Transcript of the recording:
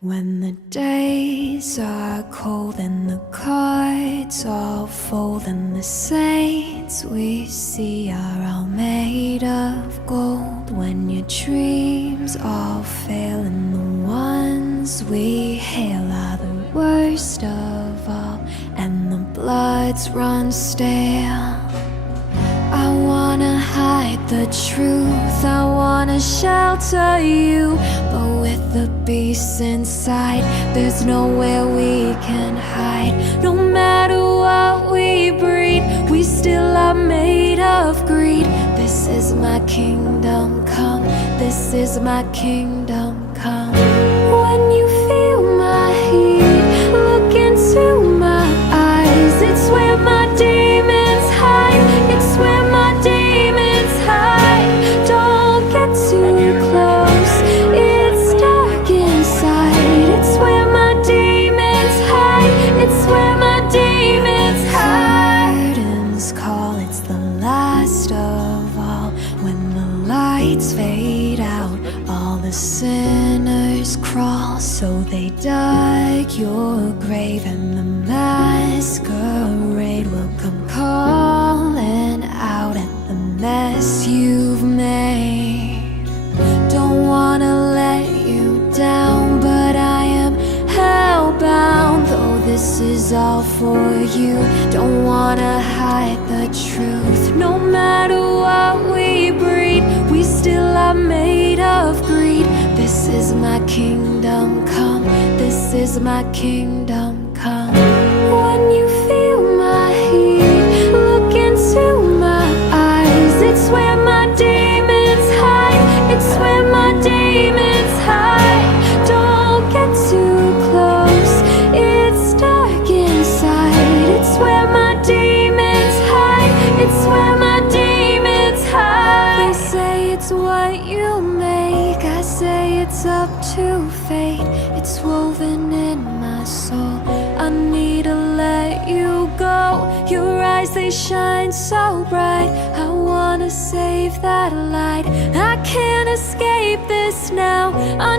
When the days are cold and the cards all fold and the saints we see are all made of gold, when your dreams all fail and the ones we hail are the worst of all and the bloods run stale, I wanna hide the truth, I wanna shelter you, but with the beast inside, there's nowhere we can hide. No matter what we breed, we still are made of greed. This is my kingdom come, this is my kingdom come. When you feel my heat, look into my eyes, it's where my demons hide, it's where my demons hide. Don't get too close, it's dark inside, it's where my demons hide, it's where my demons hide. Curtains call, it's the last of all. When the lights fade out, all the sinners crawl. So they dug your grave and the masquerade will come calling out at the mess you've made. Don't wanna let you down, but I am hellbound. Though this is all for you, don't wanna hide the truth. No matter what we breed, we still are made of greed. This is my kingdom come, this is my kingdom come. When you feel my heat, look into my eyes, it's where my demons hide, it's where my demons hide. Don't get too close, it's dark inside, it's where my demons hide, it's where my demons hide. They say it's what you make, I say it's up to fate. It's woven in my soul, I need to let you go. Your eyes, they shine so bright, I wanna save that light. I can't escape this now, I